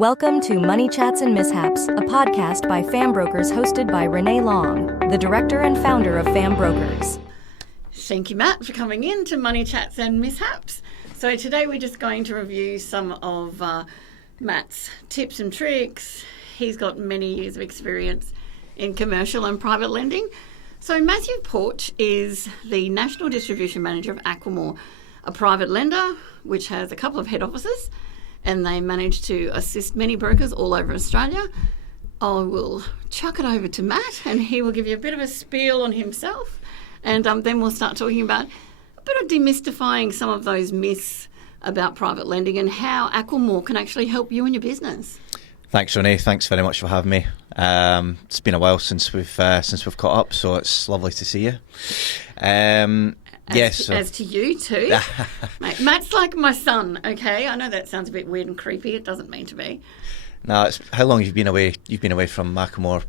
Welcome to Money Chats and Mishaps, a podcast by Fam Brokers hosted by Renae Long, the director and founder of Fam Brokers. Thank you, Matt, for coming in to Money Chats and Mishaps. So today we're just going to review some of Matt's tips and tricks. He's got many years of experience in commercial and private lending. So Matthew Porch is the National Distribution Manager of Aquamore, a private lender which has a couple of head offices, and they manage to assist many brokers all over Australia. I will chuck it over to Matt and he will give you a bit of a spiel on himself, and then we'll start talking about a bit of demystifying some of those myths about private lending and how Aquamore can actually help you in your business. Thanks, Renae. Thanks very much for having me. It's been a while since we've caught up, so it's lovely to see you. As to you too. Mate, Matt's like my son, okay? I know that sounds a bit weird and creepy. It doesn't mean to be. No, how long have you been away? You've been away from Aquamore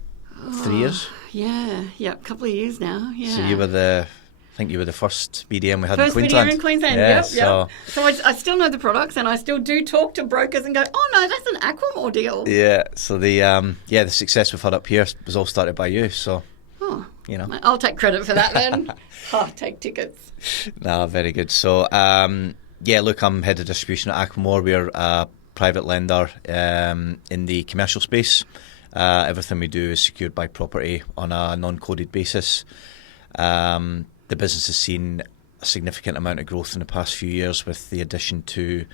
3 years? Yeah, a couple of years now, yeah. So I think you were the first BDM we had first in Queensland. BDM in Queensland, yeah, yep. So I still know the products and I still do talk to brokers and go, oh no, that's an Aquamore deal. Yeah, so the success we've had up here was all started by you, so... You know. I'll take credit for that then. I'll take tickets. No, very good. So, look, I'm head of distribution at Aquamore. We're a private lender in the commercial space. Everything we do is secured by property on a non-coded basis. The business has seen a significant amount of growth in the past few years with the addition to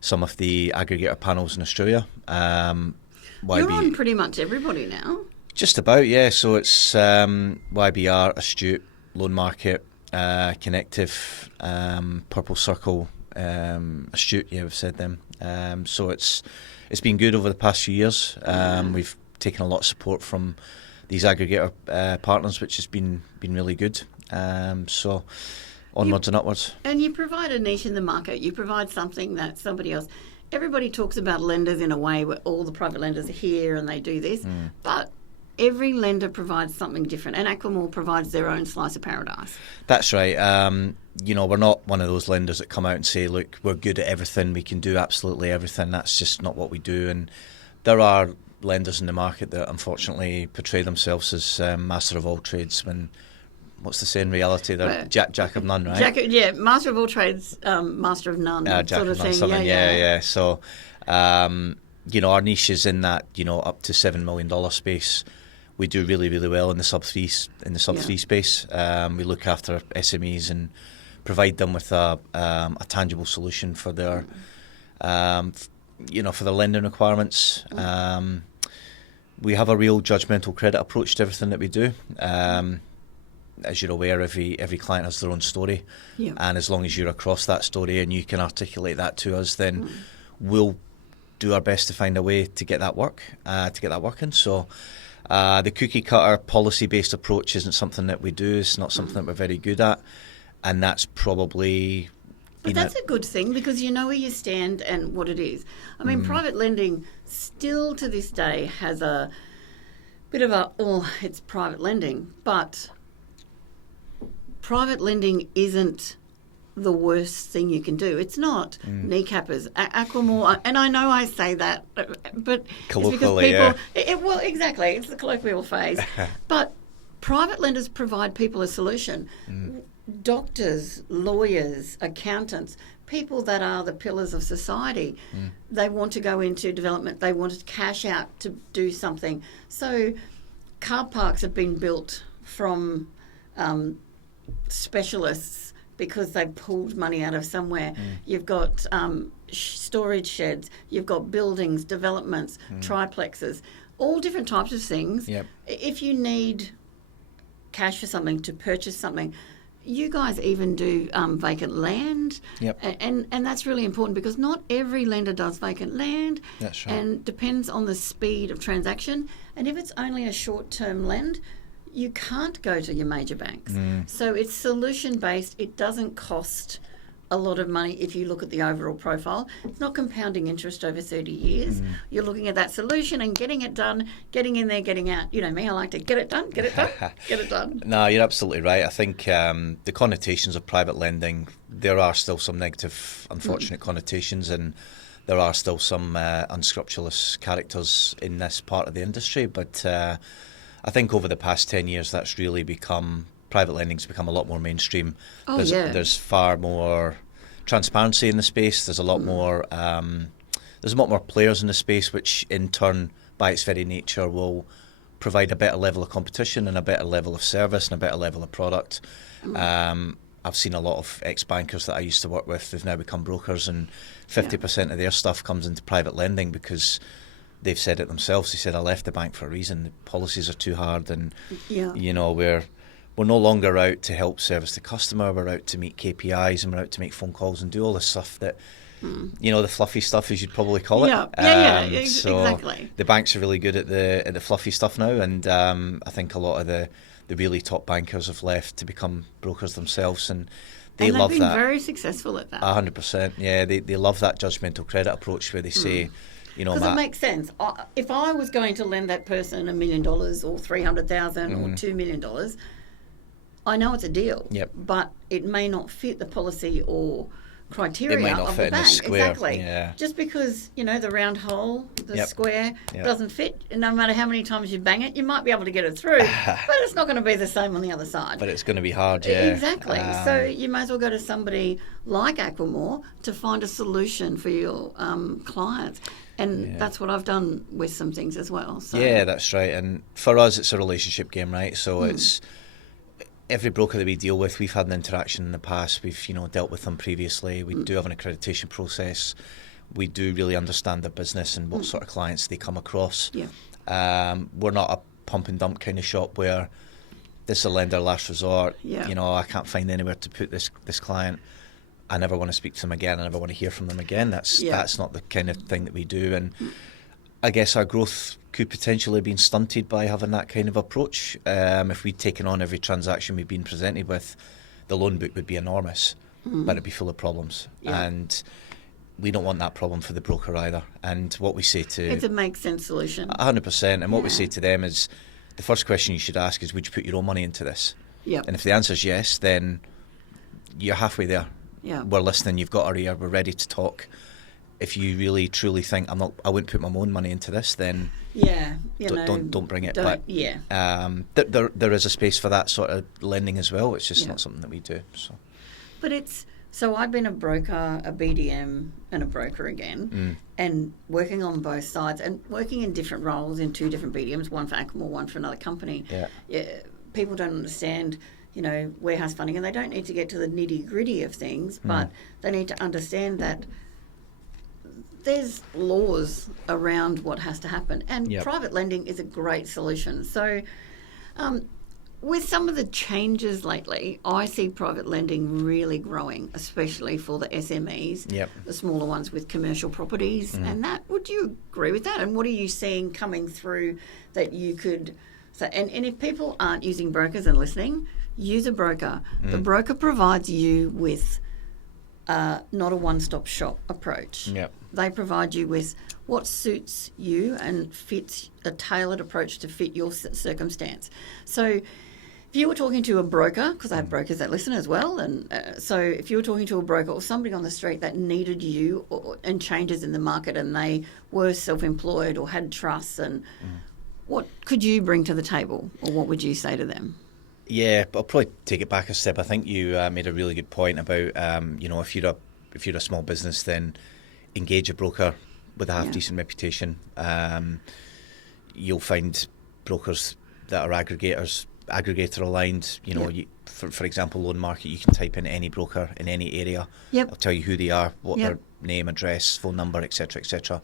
some of the aggregator panels in Australia. You're on pretty much everybody now. Just about, yeah. So it's YBR, Astute, Loan Market, Connective, Purple Circle, Astute, yeah, we've said them. So it's been good over the past few years. We've taken a lot of support from these aggregator partners, which has been really good. So onwards and upwards. And you provide a niche in the market. You provide something that somebody else... Everybody talks about lenders in a way where all the private lenders are here and they do this, but... Every lender provides something different, and Aquamore provides their own slice of paradise. That's right. We're not one of those lenders that come out and say, look, we're good at everything, we can do absolutely everything. That's just not what we do. And there are lenders in the market that unfortunately portray themselves as master of all trades when, what's the saying, reality? They're jack of none, right? Master of all trades, master of none, jack sort of none, thing. Something. Yeah. So, our niche is in that, up to $7 million space. We do really, really well in the sub three space. We look after SMEs and provide them with a tangible solution for their, for their lending requirements. We have a real judgmental credit approach to everything that we do. As you're aware, every client has their own story, and as long as you're across that story and you can articulate that to us, then we'll do our best to find a way to get that working. So. The cookie cutter policy-based approach isn't something that we do. It's not something that we're very good at, and that's probably... But that's a good thing because you know where you stand and what it is. I mean, private lending still to this day has a bit of it's private lending, but private lending isn't the worst thing you can do. It's not Kneecappers, Aquamore, and I know I say that, but colloquially, it's because people, exactly, it's the colloquial phrase. But private lenders provide people a solution. Doctors, lawyers, accountants, people that are the pillars of society. They want to go into development. They want to cash out to do something. So car parks have been built from specialists because they pulled money out of somewhere. You've got storage sheds, you've got buildings, developments, triplexes, all different types of things. Yep. If you need cash for something, to purchase something, you guys even do vacant land. Yep. And that's really important because not every lender does vacant land. That's right. And depends on the speed of transaction. And if it's only a short-term lend, you can't go to your major banks. So it's solution-based. It doesn't cost a lot of money if you look at the overall profile. It's not compounding interest over 30 years. You're looking at that solution and getting it done, getting in there, getting out. You know me, I like to get it done, get it done. No, you're absolutely right. I think the connotations of private lending, there are still some negative, unfortunate connotations, and there are still some unscrupulous characters in this part of the industry, but I think over the past 10 years that's really become, private lending's become a lot more mainstream. There's far more transparency in the space. There's a lot more players in the space, which in turn, by its very nature, will provide a better level of competition and a better level of service and a better level of product. I've seen a lot of ex-bankers that I used to work with, they've now become brokers, and 50% of their stuff comes into private lending because they've said it themselves. They said, I left the bank for a reason. The policies are too hard, and you know, we're no longer out to help service the customer. We're out to meet KPIs, and we're out to make phone calls and do all this stuff that, you know, the fluffy stuff, as you'd probably call it. So exactly. The banks are really good at the fluffy stuff now, and I think a lot of the really top bankers have left to become brokers themselves, and they love that. And they've been very successful at that. 100%, yeah. They love that judgmental credit approach where they say, you know, because it makes sense. If I was going to lend that person $1 million or $300,000 or $2 million, I know it's a deal. Yep. But it may not fit the policy or criteria of the bank. The square. Exactly. Yeah. Just because, you know, the round hole, the square doesn't fit, and no matter how many times you bang it, you might be able to get it through, but it's not going to be the same on the other side. But it's going to be hard, yeah. Exactly. So you might as well go to somebody like Aquamore to find a solution for your clients. And that's what I've done with some things as well. So. Yeah, that's right. And for us, it's a relationship game, right? So it's every broker that we deal with, we've had an interaction in the past. We've, you know, dealt with them previously. We do have an accreditation process. We do really understand their business and what sort of clients they come across. Yeah. We're not a pump and dump kind of shop where this is a lender last resort. Yeah. You know, I can't find anywhere to put this client. I never want to speak to them again. I never want to hear from them again. That's not the kind of thing that we do. And I guess our growth could potentially have been stunted by having that kind of approach. If we'd taken on every transaction we've been presented with, the loan book would be enormous, but it'd be full of problems. Yeah. And we don't want that problem for the broker either. And what we say to... It's a make sense solution. 100%. And what we say to them is, the first question you should ask is, would you put your own money into this? Yep. And if the answer is yes, then you're halfway there. Yeah. We're listening, you've got our ear, we're ready to talk. If you really truly think I wouldn't put my own money into this, then don't bring it. But there is a space for that sort of lending as well. It's just not something that we do. So I've been a broker, a BDM, and a broker again, and working on both sides and working in different roles in two different BDMs, one for Aquamore, one for another company. Yeah, people don't understand, you know, warehouse funding, and they don't need to get to the nitty-gritty of things, but they need to understand that there's laws around what has to happen, and private lending is a great solution. So with some of the changes lately, I see private lending really growing, especially for the SMEs, the smaller ones with commercial properties. And that, would you agree with that? And what are you seeing coming through that you could... So, and if people aren't using brokers and listening, use a broker. The broker provides you with not a one-stop shop approach. Yep. They provide you with what suits you and fits a tailored approach to fit your circumstance. So if you were talking to a broker, because I have brokers that listen as well, and so if you were talking to a broker or somebody on the street that needed you and changes in the market, and they were self-employed or had trusts, and what could you bring to the table, or what would you say to them? Yeah, I'll probably take it back a step. I think you made a really good point about, you know, if you're a small business, then engage a broker with a half-decent reputation. You'll find brokers that are aggregator aligned. You know, for example, loan market, you can type in any broker in any area. I'll tell you who they are, what their name, address, phone number, etc., etc.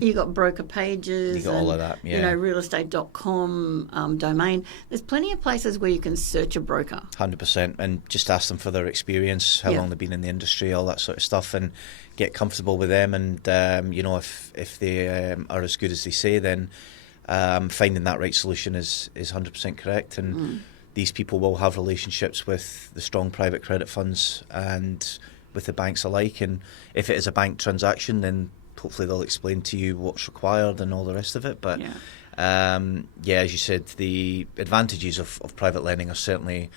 You got broker pages. You got all of that. Yeah. You know, realestate.com domain. There's plenty of places where you can search a broker. 100%, and just ask them for their experience, how long they've been in the industry, all that sort of stuff, and get comfortable with them. And you know, if they are as good as they say, then finding that right solution is 100% correct. And these people will have relationships with the strong private credit funds and with the banks alike. And if it is a bank transaction, then hopefully they'll explain to you what's required and all the rest of it. But as you said, the advantages of private lending are certainly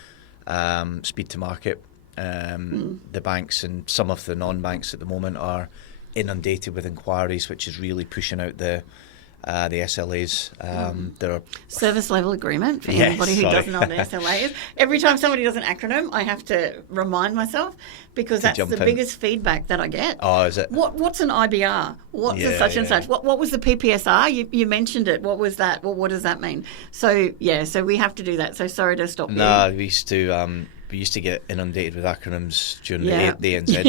speed to market. The banks and some of the non-banks at the moment are inundated with inquiries, which is really pushing out the SLAs. There are service level agreement for anybody who doesn't know what an SLA is. Every time somebody does an acronym, I have to remind myself, because that's the biggest feedback that I get. Oh, is it? What's an IBR? What's a such and such? What was the PPSR? You mentioned it. What was that? What does that mean? So we have to do that. So sorry to stop you. No, we used to get inundated with acronyms during the ANZ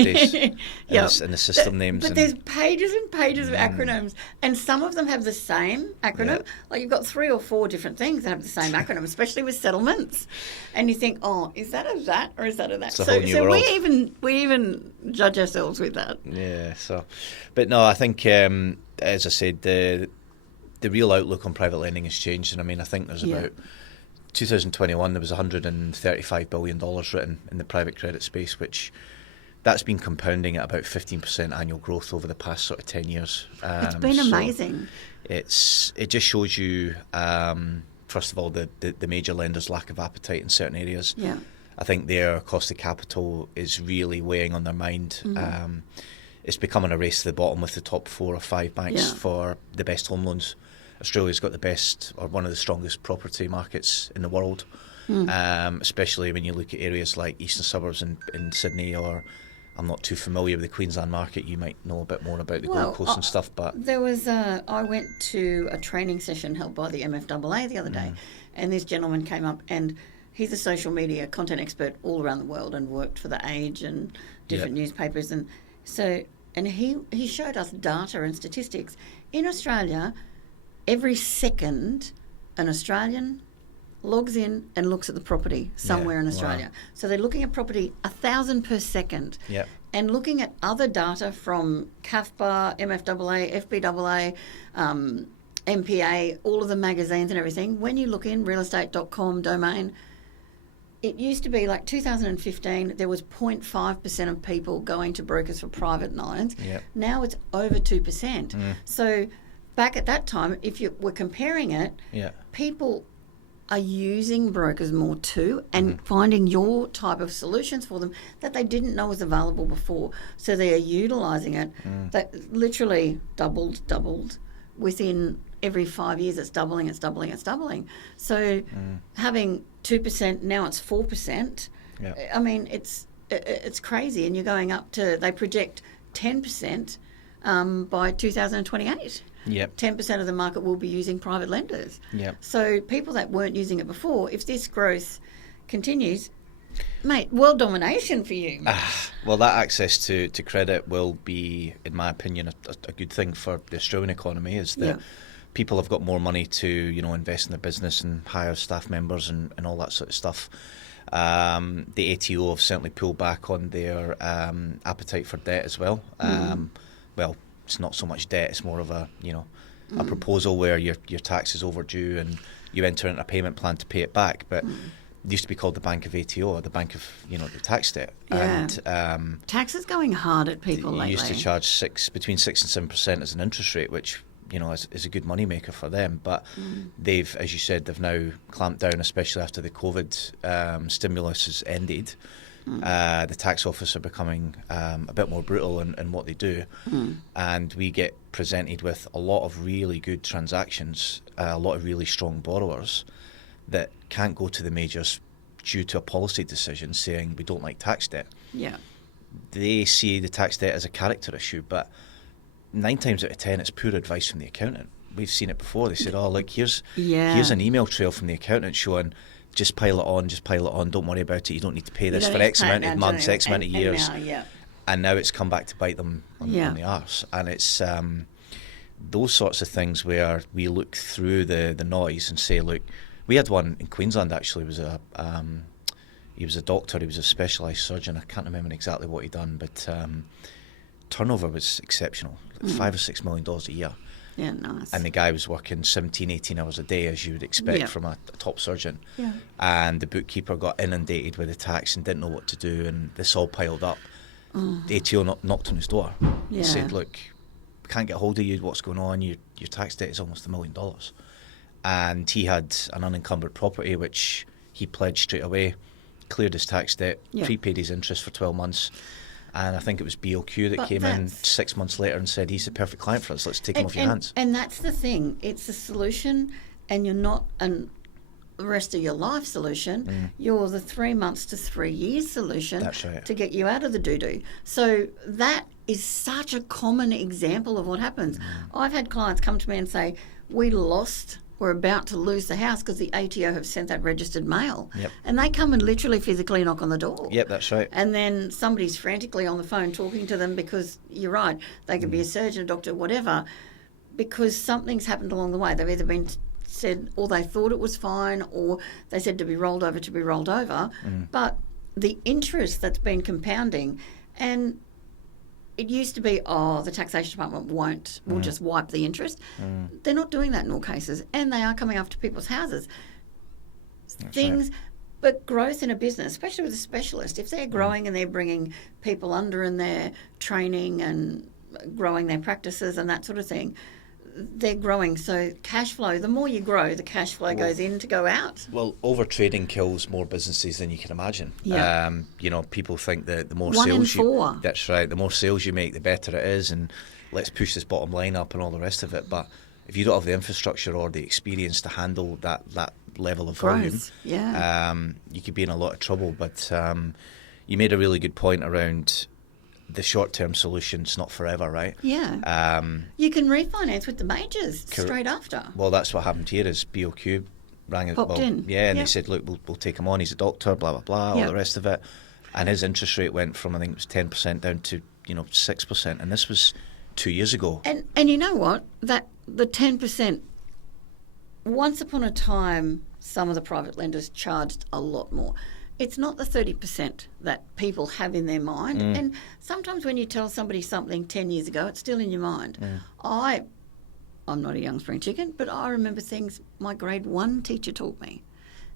days and the system names. But there's pages and pages of acronyms, and some of them have the same acronym. Like you've got 3 or 4 different things that have the same acronym, especially with settlements. And you think, oh, is that a that or is that a that? It's a whole new world. we even judge ourselves with that. Yeah. So, but no, I think as I said, the real outlook on private lending has changed, and I mean, I think there's about 2021 there was $135 billion written in the private credit space, which that's been compounding at about 15% annual growth over the past sort of 10 years. It's been amazing. It just shows you, first of all, the major lenders' lack of appetite in certain areas. Yeah. I think their cost of capital is really weighing on their mind. It's becoming a race to the bottom with the top 4 or 5 banks for the best home loans. Australia's got the best, or one of the strongest property markets in the world, especially when you look at areas like eastern suburbs in Sydney, or I'm not too familiar with the Queensland market. You might know a bit more about the Gold Coast and stuff. But there was I went to a training session held by the MFAA the other day, and this gentleman came up, and he's a social media content expert all around the world and worked for The Age and different newspapers, and he showed us data and statistics in Australia. Every second, an Australian logs in and looks at the property somewhere in Australia. Wow. So they're looking at property 1,000 per second. Yep. And looking at other data from CAFBA, MFAA, FBAA, MPA, all of the magazines and everything. When you look in realestate.com domain, it used to be like 2015, there was 0.5% of people going to brokers for private loans. Yep. Now it's over 2%. So back at that time, if you were comparing it, people are using brokers more too, and finding your type of solutions for them that they didn't know was available before. So they are utilising it. That literally doubled within every 5 years. It's doubling. So having 2%, now it's 4%. I mean, it's crazy, and you're going up to, they project 10% by 2028. 10% of the market will be using private lenders. So people that weren't using it before, if this growth continues, mate, world domination for you. Well, that access to credit will be, in my opinion, a good thing for the Australian economy, is that people have got more money to invest in their business and hire staff members and all that sort of stuff. The ATO have certainly pulled back on their appetite for debt as well. Well, it's not so much debt; it's more of a a proposal where your tax is overdue and you enter into a payment plan to pay it back. But it used to be called the Bank of ATO, the Bank of the tax debt. And tax is going hard at people lately. Used to charge between 6 and 7% as an interest rate, which is a good money maker for them. But they've, as you said, they've now clamped down, especially after the COVID stimulus has ended. The tax office are becoming a bit more brutal in what they do, and we get presented with a lot of really good transactions, a lot of really strong borrowers that can't go to the majors due to a policy decision saying we don't like tax debt. They see the tax debt as a character issue, but 9 times out of 10 it's poor advice from the accountant. We've seen it before. They said, oh look, here's an email trail from the accountant showing just pile it on, don't worry about it, you don't need to pay this for X amount of months, X amount of years. And now it's come back to bite them on the arse. And it's those sorts of things where we look through the noise and say, look, we had one in Queensland actually. He was a doctor, he was a specialised surgeon. I can't remember exactly what he'd done, but turnover was exceptional, $5 or $6 million a year. Yeah, nice. And the guy was working 17, 18 hours a day, as you would expect from a top surgeon. And the bookkeeper got inundated with the tax and didn't know what to do, and this all piled up. The ATO knocked on his door. Said, look, we can't get hold of you, what's going on? Your tax debt is almost $1 million. And he had an unencumbered property, which he pledged straight away, cleared his tax debt, prepaid his interest for 12 months. And I think it was BOQ that came in 6 months later and said, he's the perfect client for us, let's take him off your hands. And that's the thing, it's a solution, and you're not the rest of your life solution, you're the 3 months to 3 years solution. That's right. To get you out of the doo-doo. So that is such a common example of what happens. I've had clients come to me and say, we're about to lose the house because the ATO have sent that registered mail. Yep. And they come and literally physically knock on the door. Yep, that's right. And then somebody's frantically on the phone talking to them because, you're right, they could be a surgeon, a doctor, whatever, because something's happened along the way. They've either been said, or they thought it was fine, or they said to be rolled over. But the interest that's been compounding, and it used to be, the taxation department will just wipe the interest. They're not doing that in all cases, and they are coming after people's houses. Things, but growth in a business, especially with a specialist, if they're growing and they're bringing people under and they're training and growing their practices and that sort of thing, they're growing. So cash flow, the more you grow, the cash flow goes in to go out. Well, over trading kills more businesses than you can imagine. Yeah. People think that the more 1 in sales 4. that's right, the more sales you make, the better it is, and let's push this bottom line up and all the rest of it. But if you don't have the infrastructure or the experience to handle that level of volume, you could be in a lot of trouble. But you made a really good point around the short-term solution's not forever, right? Yeah. You can refinance with the majors straight after. Well, that's what happened here is BOQ rang it. Popped in. Yeah, and they said, look, we'll take him on. He's a doctor, blah, blah, blah, all the rest of it. And his interest rate went from, I think it was 10% down to, 6%. And this was 2 years ago. And you know what? That the 10%, once upon a time, some of the private lenders charged a lot more. It's not the 30% that people have in their mind. And sometimes when you tell somebody something 10 years ago, it's still in your mind. I'm not a young spring chicken, but I remember things my grade 1 teacher taught me.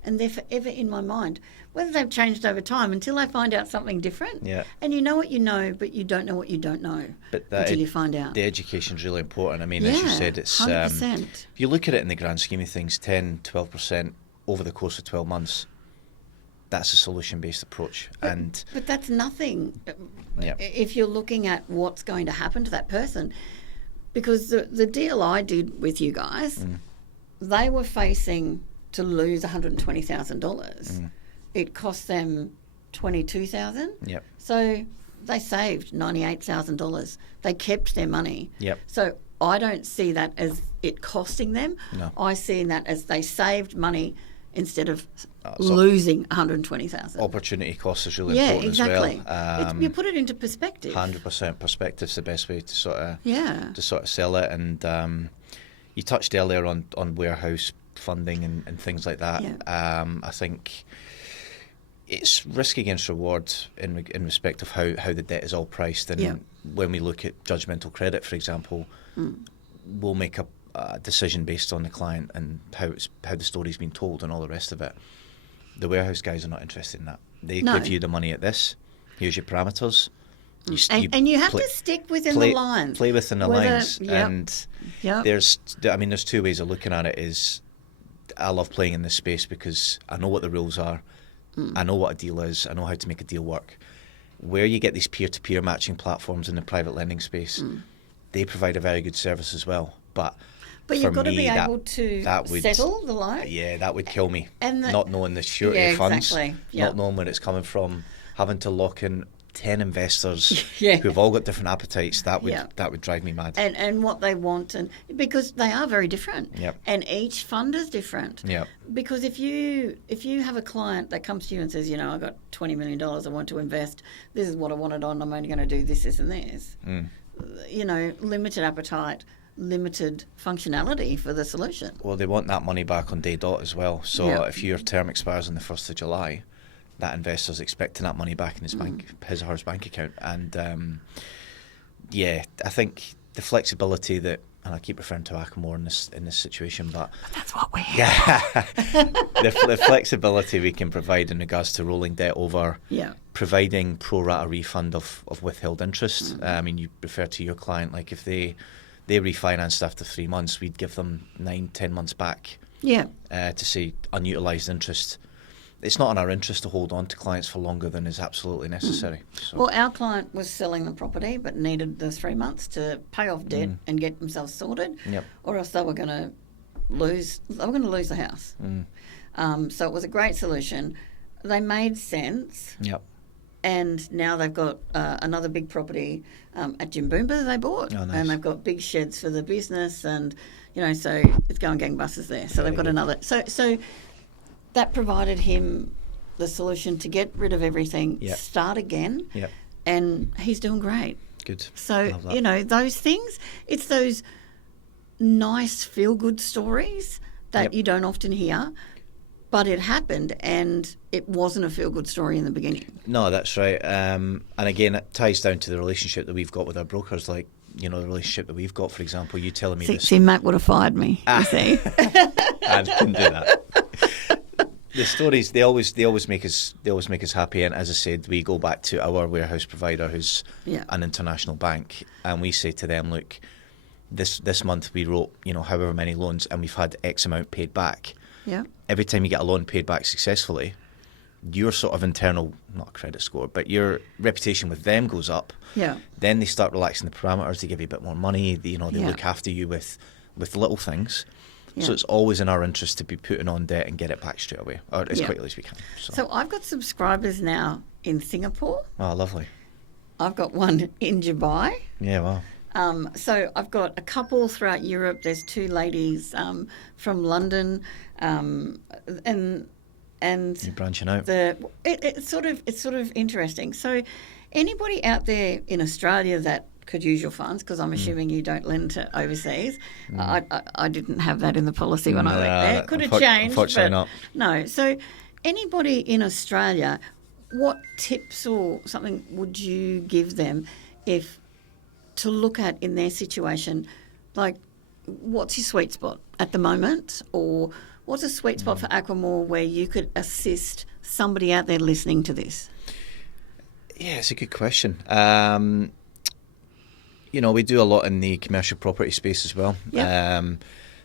And they're forever in my mind. Whether they've changed over time until I find out something different. Yeah. And you know what you know, but you don't know what you don't know until you find out. The education's really important. I mean, as you said, it's 100%. If you look at it in the grand scheme of things, 10, 12% over the course of 12 months, that's a solution-based approach. But that's nothing if you're looking at what's going to happen to that person. Because the deal I did with you guys, they were facing to lose $120,000. It cost them $22,000. Yep. So they saved $98,000. They kept their money. Yep. So I don't see that as it costing them. No. I see that as they saved money instead of losing $120,000. Opportunity cost is really important exactly. as well. You put it into perspective. 100% perspective's the best way to sort of sell it. And you touched earlier on warehouse funding and things like that. Yeah. I think it's risk against reward in respect of how the debt is all priced. And when we look at judgmental credit, for example, we'll make a decision based on the client and how the story's been told and all the rest of it. The warehouse guys are not interested in that. They give you the money at this. Here's your parameters. And you have to stick within the lines. Play within the lines. Yep. And there's two ways of looking at it. Is I love playing in this space because I know what the rules are. I know what a deal is. I know how to make a deal work. Where you get these peer-to-peer matching platforms in the private lending space, they provide a very good service as well. But you've got to be able to settle the loan. Yeah, that would kill me. And not knowing the surety of funds, exactly. Not knowing where it's coming from, having to lock in 10 investors who've all got different appetites, that would drive me mad. And what they want, and because they are very different. Yep. And each fund is different. Yep. Because if you have a client that comes to you and says, I've got $20 million I want to invest, this is what I want it on, I'm only going to do this, and this. Limited appetite, limited functionality for the solution. Well, they want that money back on day dot as well. So if your term expires on the 1st of July, that investor's expecting that money back in his his or her bank account. And I think the flexibility that, and I keep referring to Aquamore in this situation, but that's what we have. the flexibility we can provide in regards to rolling debt over, providing pro rata refund of withheld interest. I mean, you refer to your client, like if they refinanced after 3 months, we'd give them 9-10 months back. To say unutilised interest. it's not in our interest to hold on to clients for longer than is absolutely necessary. So. Well, our client was selling the property but needed the 3 months to pay off debt and get themselves sorted, or else they were going to lose the house. So it was a great solution. They made sense. And now they've got another big property at Jimboomba they bought. Oh, nice. And they've got big sheds for the business, and so it's going gangbusters there. So they've got another. So that provided him the solution to get rid of everything, start again, and he's doing great. Good. So those things, it's those nice feel-good stories that you don't often hear. But it happened, and it wasn't a feel-good story in the beginning. No, that's right. And again, it ties down to the relationship that we've got with our brokers. Like, the relationship that we've got, for example, you telling me this. See, Matt would have fired me, you see. I didn't do that. The stories, they always make us happy. And as I said, we go back to our warehouse provider, who's an international bank, and we say to them, look, this month we wrote, however many loans, and we've had X amount paid back. Yeah. Every time you get a loan paid back successfully, your sort of internal, not credit score, but your reputation with them goes up. Yeah. Then they start relaxing the parameters. They give you a bit more money. They look after you with little things. Yeah. So it's always in our interest to be putting on debt and get it back straight away, or as quickly as we can. So I've got subscribers now in Singapore. Oh, lovely. I've got one in Dubai. Yeah, wow. So I've got a couple throughout Europe. There's 2 ladies from London, and you're branching out. It's sort of interesting. So anybody out there in Australia that could use your funds, because I'm assuming you don't lend to overseas. I didn't have that in the policy when I went there. Could have changed. Unfortunately not. No. So anybody in Australia, what tips or something would you give them to look at in their situation? Like, what's your sweet spot at the moment, or what's a sweet spot for Aquamore where you could assist somebody out there listening to this? Yeah, it's a good question. We do a lot in the commercial property space as well. Yep.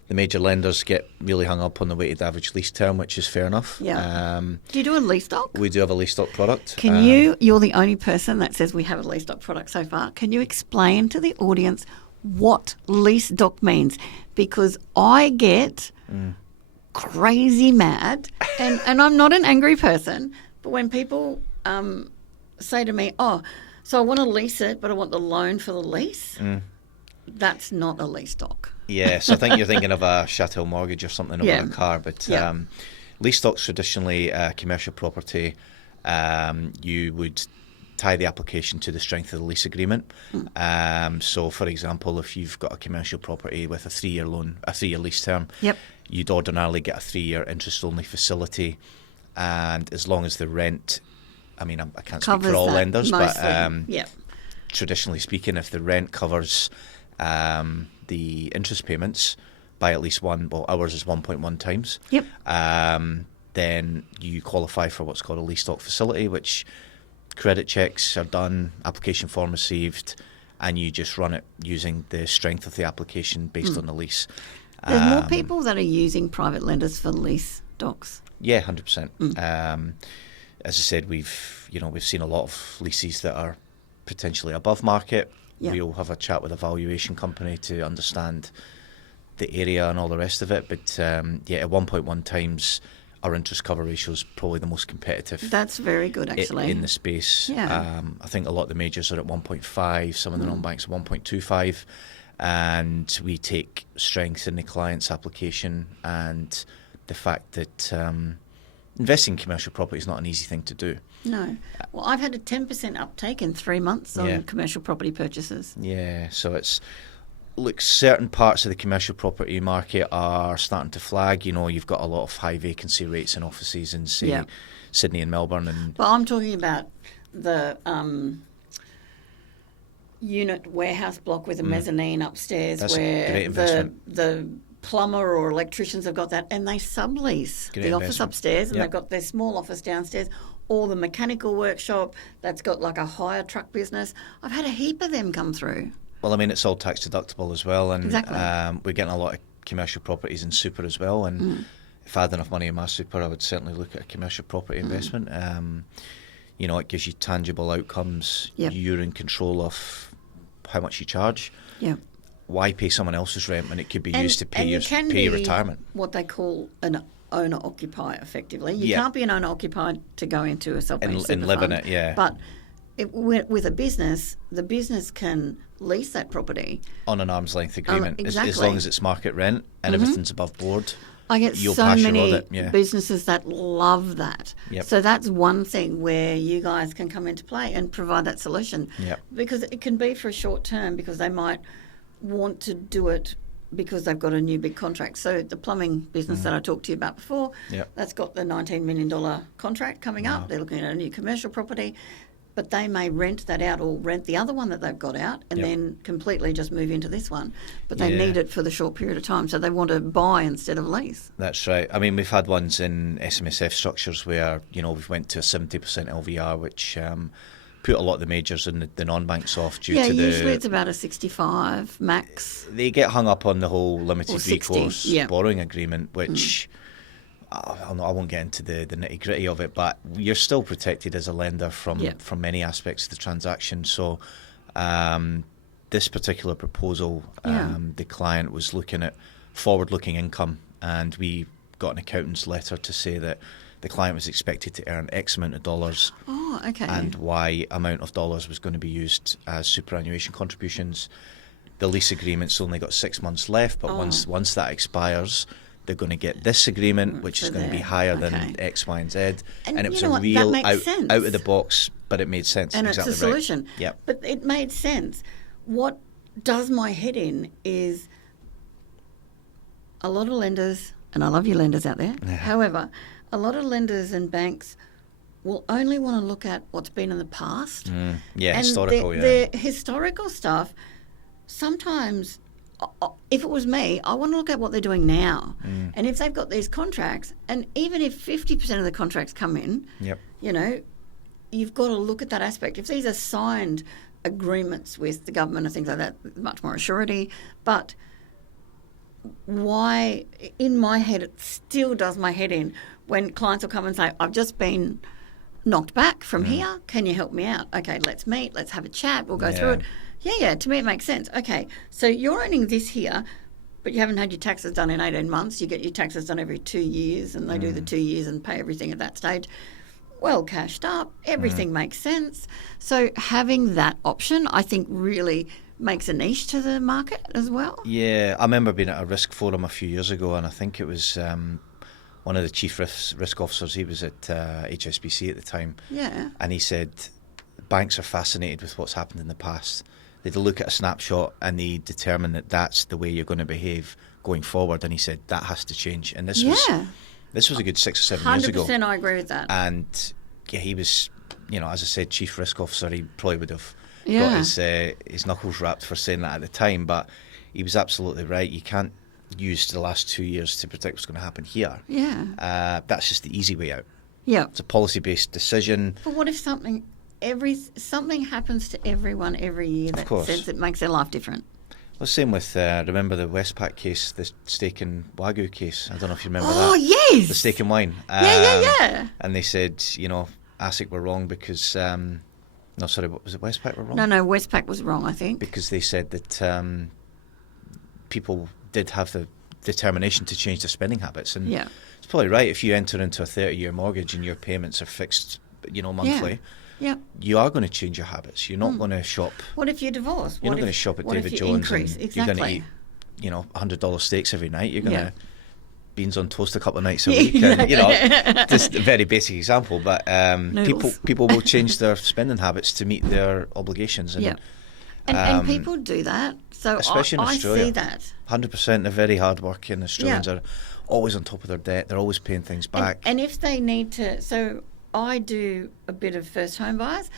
The major lenders get really hung up on the weighted average lease term, which is fair enough. Yeah. Do you do a lease doc? We do have a lease doc product. You're the only person that says we have a lease doc product so far. Can you explain to the audience what lease doc means? Because I get crazy mad, and I'm not an angry person, but when people say to me, so I want to lease it, but I want the loan for the lease, that's not a lease doc. Yes, I think you're thinking of a chattel mortgage or something over a car, but lease docs traditionally commercial property. You would tie the application to the strength of the lease agreement. So, for example, if you've got a commercial property with a 3-year loan, a 3-year lease term, you'd ordinarily get a 3-year interest-only facility, and as long as the rent, I can't speak for all lenders, mostly. But traditionally speaking, if the rent covers the interest payments by at least ours is 1.1 times. Yep. Then you qualify for what's called a lease doc facility, which credit checks are done, application form received, and you just run it using the strength of the application based on the lease. There's more people that are using private lenders for lease docs. Yeah, 100%. As I said, we've seen a lot of leases that are potentially above market. We'll have a chat with a valuation company to understand the area and all the rest of it. But at 1.1 times, our interest cover ratio is probably the most competitive. That's very good, actually. In the space. Yeah. I think a lot of the majors are at 1.5, some of the non-banks are 1.25. And we take strength in the client's application and the fact that investing in commercial property is not an easy thing to do. No. Well, I've had a 10% uptake in 3 months on commercial property purchases. Yeah, so certain parts of the commercial property market are starting to flag. You've got a lot of high vacancy rates in offices in, say, Sydney and Melbourne. But I'm talking about the unit warehouse block with a mezzanine upstairs. That's where a great investment. The plumber or electricians have got that, and they sublease the office upstairs, and they've got their small office downstairs, or the mechanical workshop that's got like a hire truck business. I've had a heap of them come through. Well, it's all tax deductible as well, and exactly. We're getting a lot of commercial properties in super as well, and if I had enough money in my super, I would certainly look at a commercial property investment. You know, it gives you tangible outcomes. Yep. You're in control of how much you charge. Yeah. Why pay someone else's rent when it could be used to pay your retirement? What they call an owner-occupier, effectively. You Yeah. can't be an owner-occupied to go into a self-managed super And live in fund. it, yeah. But with a business, the business can lease that property. On an arm's length agreement, exactly. as long as it's market rent and everything's above board. I get You'll so pass your many audit, yeah. businesses that love that. Yep. So that's one thing where you guys can come into play and provide that solution. Yep. Because it can be for a short term, because they might want to do it because they've got a new big contract. So the plumbing business that I talked to you about before, Yep. that's got the $19 million contract coming up. They're looking at a new commercial property. But they may rent that out or rent the other one that they've got out and Yep. then completely just move into this one. But they Yeah. need it for the short period of time. So they want to buy instead of lease. That's right. I mean, we've had ones in SMSF structures where, you know, we've went to a 70% LVR, which put a lot of the majors and the non-banks off due to usually it's about a 65 max. They get hung up on the whole limited Or 60, recourse yeah. borrowing agreement, which I won't get into the nitty-gritty of it, but you're still protected as a lender from many aspects of the transaction. So this particular proposal, the client was looking at forward-looking income, and we got an accountant's letter to say that the client was expected to earn X amount of dollars. Oh, okay. And Y amount of dollars was going to be used as superannuation contributions. The lease agreement's only got 6 months left, but once that expires, they're going to get this agreement, which is going to be higher than X, Y, and Z. And it was a real out of the box, but it made sense. And exactly it's a solution. Right. Yep. But it made sense. What does my head in is a lot of lenders, and I love you lenders out there, however, a lot of lenders and banks will only want to look at what's been in the past. Yeah, and historical, the historical stuff, sometimes, if it was me, I want to look at what they're doing now. And if they've got these contracts, and even if 50% of the contracts come in, you know, you've got to look at that aspect. If these are signed agreements with the government and things like that, much more a surety. But why, in my head, it still does my head in when clients will come and say, I've just been knocked back from here. Can you help me out? Okay, let's meet. Let's have a chat. We'll go through it. Yeah, to me it makes sense. Okay, so you're earning this here, but you haven't had your taxes done in 18 months. You get your taxes done every 2 years, and they do the 2 years and pay everything at that stage. Well cashed up, everything makes sense. So having that option, I think, really makes a niche to the market as well. Yeah, I remember being at a risk forum a few years ago, and I think it was one of the chief risk officers. He was at HSBC at the time. Yeah. And he said banks are fascinated with what's happened in the past. They look at a snapshot and they determine that that's the way you're going to behave going forward. And he said that has to change. And this was a good 6 or 7 years ago. 100% I agree with that. And yeah, he was, you know, as I said, chief risk officer. He probably would have got his knuckles wrapped for saying that at the time. But he was absolutely right. You can't use the last 2 years to predict what's going to happen here. Yeah. That's just the easy way out. Yeah. It's a policy-based decision. But what if something happens to everyone every year that says it makes their life different? Well, same with, remember the Westpac case, the steak and Wagyu case? I don't know if you remember that. Oh, yes! The steak and wine. Yeah. And they said, you know, ASIC were wrong because, no, sorry, what was it, Westpac were wrong? No, Westpac was wrong, I think. Because they said that people did have the determination to change their spending habits. And it's probably right. If you enter into a 30-year mortgage and your payments are fixed, you know, monthly, you are going to change your habits. You're not going to shop. What if you're divorced? You're not going to shop at David Jones and you're going to eat, you know, $100 steaks every night. You're going to beans on toast a couple of nights a week. And, you know, just a very basic example. But people will change their spending habits to meet their obligations. And, and people do that. So especially in Australia, I see that. 100%. They're very hardworking. Australians are always on top of their debt. They're always paying things back. And if they need to, so I do a bit of first home buyers,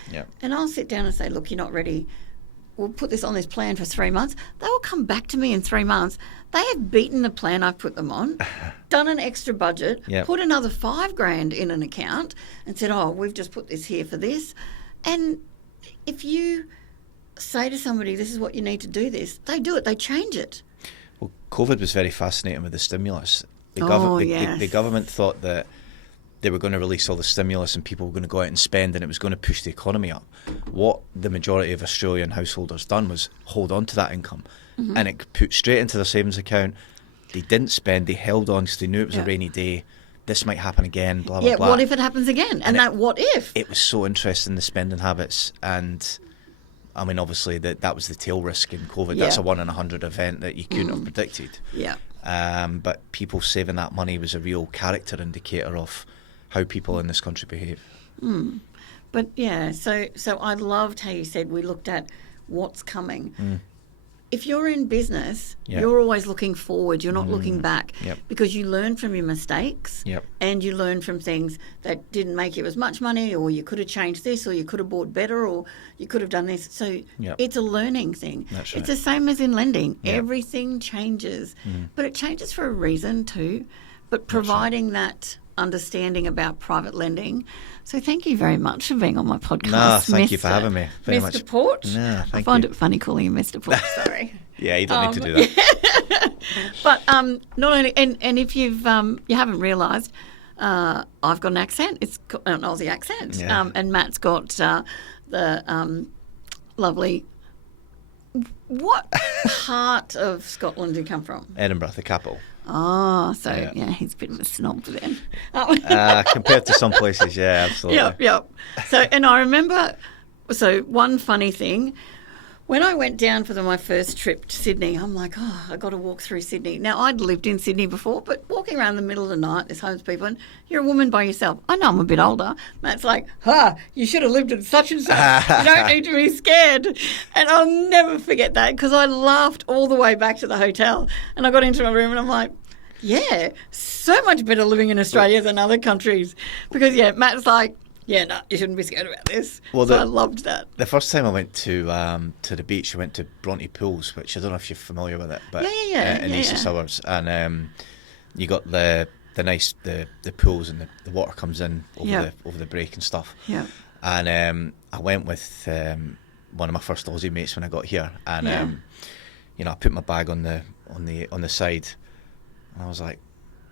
and I'll sit down and say, look, you're not ready. We'll put this on this plan for 3 months. They will come back to me in 3 months. They have beaten the plan I've put them on, done an extra budget, put another $5,000 in an account and said, oh, we've just put this here for this. And if you say to somebody, this is what you need to do this, they do it, they change it. Well, COVID was very fascinating with the stimulus. The government thought that they were going to release all the stimulus and people were going to go out and spend and it was going to push the economy up. What the majority of Australian householders done was hold on to that income and it put straight into their savings account. They didn't spend, they held on because they knew it was a rainy day. This might happen again, blah, blah, blah. What if it happens again? And that what if? It was so interesting, the spending habits. And, I mean, obviously, that was the tail risk in COVID. That's a 1 in 100 event that you couldn't have predicted. Yeah. But people saving that money was a real character indicator of how people in this country behave. But, yeah, so I loved how you said we looked at what's coming. If you're in business, you're always looking forward. You're not looking back because you learn from your mistakes and you learn from things that didn't make you as much money, or you could have changed this, or you could have bought better, or you could have done this. So it's a learning thing. That's right. It's the same as in lending. Everything changes, but it changes for a reason too. But providing that understanding about private lending. So thank you very much for being on my podcast. No, thank you for having me. Very much. Mr. Porch. Yeah, thank you. I find it funny calling you Mr. Porch, sorry. Yeah, you don't need to do that. But not only, and if you haven't realised, I've got an accent. It's an Aussie accent. Yeah. And Matt's got the lovely. What part of Scotland do you come from? Edinburgh, the capital. Oh, so yeah, he's a bit of a snob then. Compared to some places, yeah, absolutely. Yep. So, and I remember, one funny thing, when I went down for my first trip to Sydney, I'm like, I got to walk through Sydney. Now, I'd lived in Sydney before, but walking around the middle of the night, there's homeless people, and you're a woman by yourself. I know I'm a bit older. Matt's like, you should have lived in such and such. You don't need to be scared. And I'll never forget that because I laughed all the way back to the hotel. And I got into my room and I'm like, yeah, so much better living in Australia than other countries. Because, Matt's like, you shouldn't be scared about this. Well, I loved that. The first time I went to the beach, I went to Bronte Pools, which I don't know if you're familiar with it, but in the eastern suburbs, and you got the pools and the water comes in over the break and stuff. Yeah. And I went with one of my first Aussie mates when I got here, and I put my bag on the side, and I was like,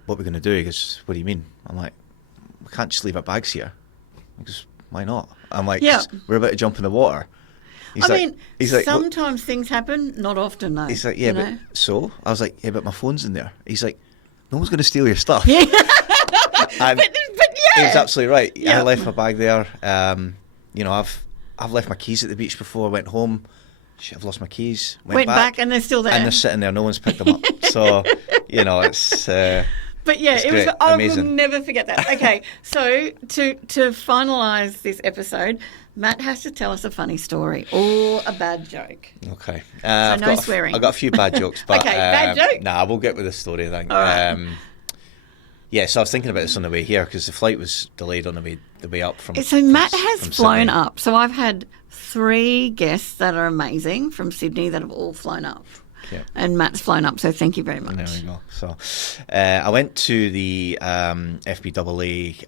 "What are we going to do?" He goes, "What do you mean?" I'm like, "We can't just leave our bags here." He goes, "Why not?" I'm like, "We're about to jump in the water." He's like, sometimes things happen, not often though. He's like, "Yeah, but so?" I was like, "Yeah, but my phone's in there." He's like, "No one's going to steal your stuff." Yeah. And but he was absolutely right. Yeah. I left my bag there. I've left my keys at the beach before. I went home. Shit, I've lost my keys. Went back and they're still there. And they're sitting there. No one's picked them up. So, it's... But I will never forget that. Okay, so to finalise this episode, Matt has to tell us a funny story or a bad joke. Okay. So no swearing. I've got a few bad jokes, but okay, bad joke. Nah, we'll get with the story. I think. All right. So I was thinking about this on the way here because the flight was delayed on the way up from. So Matt has flown up. So I've had 3 guests that are amazing from Sydney that have all flown up. Yep. And Matt's flown up, so thank you very much. There we go. So I went to the FBAA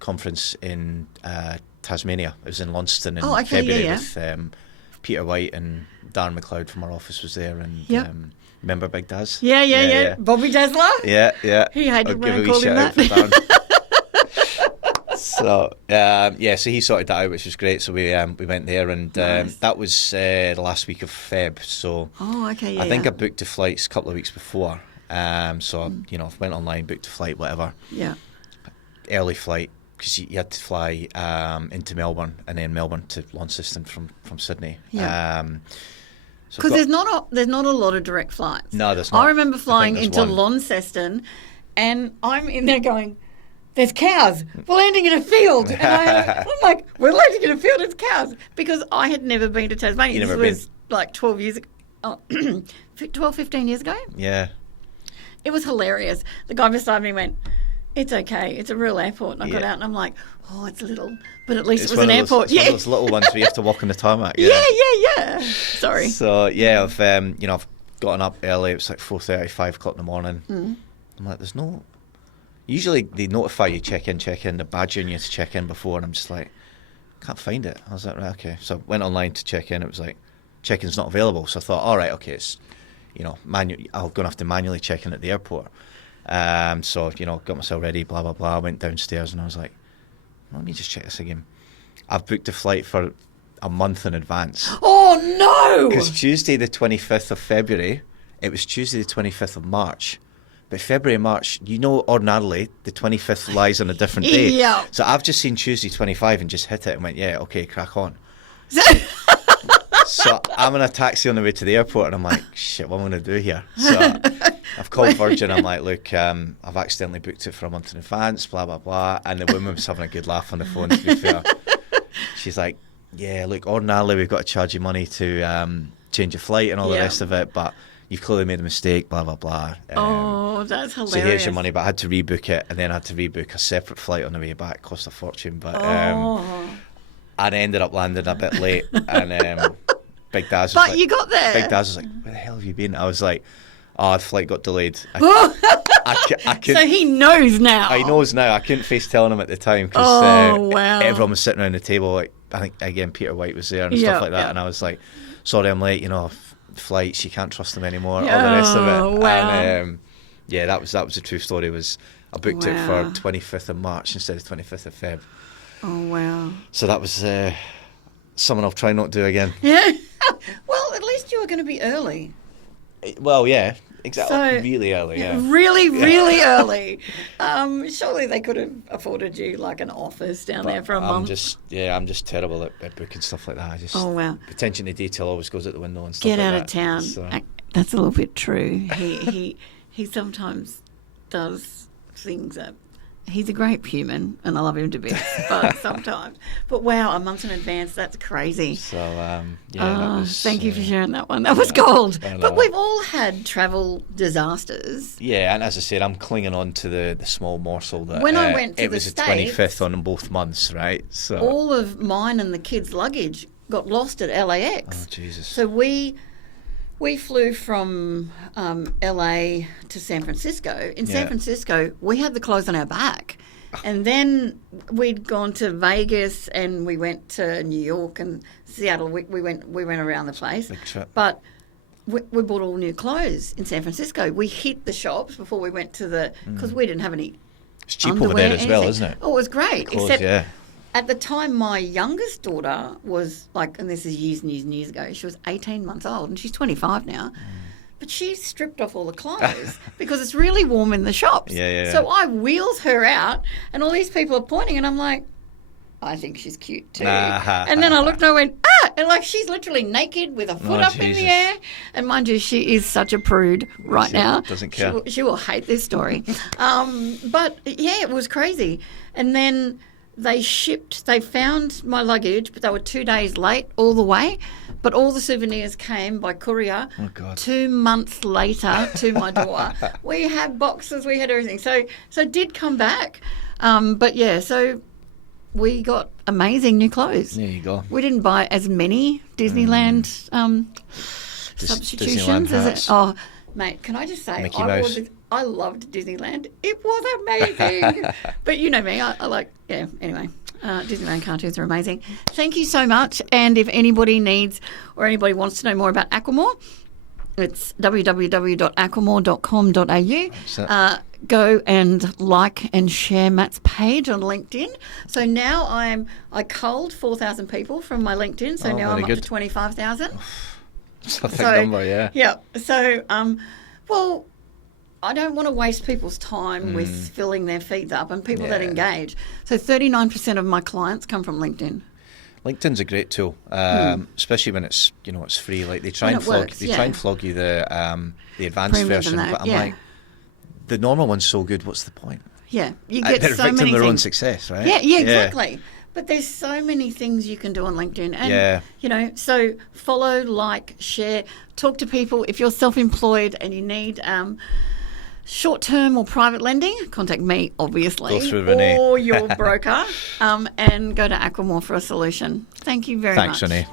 conference in Tasmania. It was in Launceston in February with Peter White and Darren McLeod from our office was there. And remember Big Daz? Yeah. Bobby Dazzler? Yeah. He hated when I called him that. So so he sorted that out, which was great. So we went there, and nice. That was the last week of Feb. So I think I booked the flights a couple of weeks before. I went online, booked a flight, whatever. Yeah. Early flight because you had to fly into Melbourne and then Melbourne to Launceston from Sydney. Yeah. Because there's not a lot of direct flights. No, there's not. I remember flying into Launceston, and I'm in there going, "There's cows. We're landing in a field." And I'm like, "We're landing in a field. It's cows." Because I had never been to Tasmania. This was like 12 years ago. 12, 15 years ago. Yeah. It was hilarious. The guy beside me went, "It's okay. It's a real airport." And I got out and I'm like, "Oh, it's little. But at least it was an airport." It's one of those little ones where you have to walk on the tarmac. Yeah. Sorry. So, I've gotten up early. It was like 4:30, 5 o'clock in the morning. I'm like, there's no... Usually they notify you check in, the badge in you to check in before, and I'm just like, can't find it. I was like, right, okay. So I went online to check in. It was like, check-in's not available. So I thought, all right, okay, it's, I'm going to have to manually check in at the airport. So, got myself ready, blah, blah, blah. I went downstairs and I was like, let me just check this again. I've booked a flight for a month in advance. Oh, no! Because Tuesday the 25th of February, it was Tuesday the 25th of March. But February and March, ordinarily, the 25th lies on a different day. Yeah. So I've just seen Tuesday 25 and just hit it and went, yeah, okay, crack on. So I'm in a taxi on the way to the airport and I'm like, shit, what am I going to do here? So I've called Virgin. I'm like, look, I've accidentally booked it for a month in advance, blah, blah, blah. And the woman was having a good laugh on the phone, to be fair. She's like, yeah, look, ordinarily we've got to charge you money to change your flight and all the rest of it, but you've clearly made a mistake, blah, blah, blah. Oh, that's hilarious. So here's your money, but I had to rebook it, and then I had to rebook a separate flight on the way back. Cost a fortune, but I ended up landing a bit late, and Big Daz was But like, you got there. Big Daz was like, where the hell have you been? I was like, the flight got delayed. I couldn't, so he knows now. He knows now. I couldn't face telling him at the time because wow. everyone was sitting around the table. Like, I think, again, Peter White was there and stuff like that, and I was like, sorry, I'm late, flights, you can't trust them anymore, all the rest of it. Wow. And that was a true story. Was I booked it for 25th of March instead of 25th of Feb. Oh, wow. So that was something I'll try not to do again. Yeah. Well, at least you were going to be early. Well, yeah, exactly. So, really early, yeah. Really, really early. Surely they could have afforded you like an office down there for a month. I'm just terrible at booking stuff like that. Attention to detail always goes out the window and stuff Get like out that. of town. So. That's a little bit true. He sometimes does things that... He's a great human, and I love him to bits, but sometimes. But wow, a month in advance, that's crazy. So, that was... Thank you for sharing that one. That was gold. But we've all had travel disasters. Yeah, and as I said, I'm clinging on to the small morsel that... When I went to it was the 25th on both months, right? So all of mine and the kids' luggage got lost at LAX. Oh, Jesus. So we flew from LA to San Francisco. In San Francisco, we had the clothes on our back. And then we'd gone to Vegas and we went to New York and Seattle. We went around the place. Big trip. But we bought all new clothes in San Francisco. We hit the shops before we went to because we didn't have any It's cheap underwear, over there as well, anything. isn't it? Oh, it was great. Clothes, Except at the time, my youngest daughter was like, and this is years and years and years ago, she was 18 months old and she's 25 now. But she stripped off all the clothes because it's really warm in the shops. Yeah. So I wheels her out and all these people are pointing and I'm like, I think she's cute too. And then I looked and I went, and like she's literally naked with a foot up in the air. And mind you, she is such a prude right now. Doesn't care. She will hate this story. But yeah, it was crazy. And then they found my luggage, but they were 2 days late all the way. But all the souvenirs came by courier 2 months later to my door. We had boxes, we had everything. So it did come back. But yeah, so we got amazing new clothes. There you go. We didn't buy as many Disneyland substitutions as it. Oh, mate, can I just say, Mickey Mouse. I loved Disneyland. It was amazing. But you know me, I like, anyway. Disneyland cartoons are amazing. Thank you so much. And if anybody needs or anybody wants to know more about Aquamore, it's www.aquamore.com.au. Go and like and share Matt's page on LinkedIn. So now I culled 4,000 people from my LinkedIn. So now I'm up to 25,000. That's a big number, yeah. Yeah. So, well, I don't want to waste people's time with filling their feeds up and people that engage. So 39% of my clients come from LinkedIn. LinkedIn's a great tool, especially when it's it's free. Like they try and flog you the advanced Premium version, but I'm like, the normal one's so good. What's the point? Yeah, you get they're so many victim of their own things. success, right? Yeah, exactly. But there's so many things you can do on LinkedIn. And, so follow, like, share, talk to people. If you're self-employed and you need short-term or private lending, contact me, obviously. Go through Renae. Or your broker, and go to Aquamore for a solution. Thank you very much. Thanks, Renae.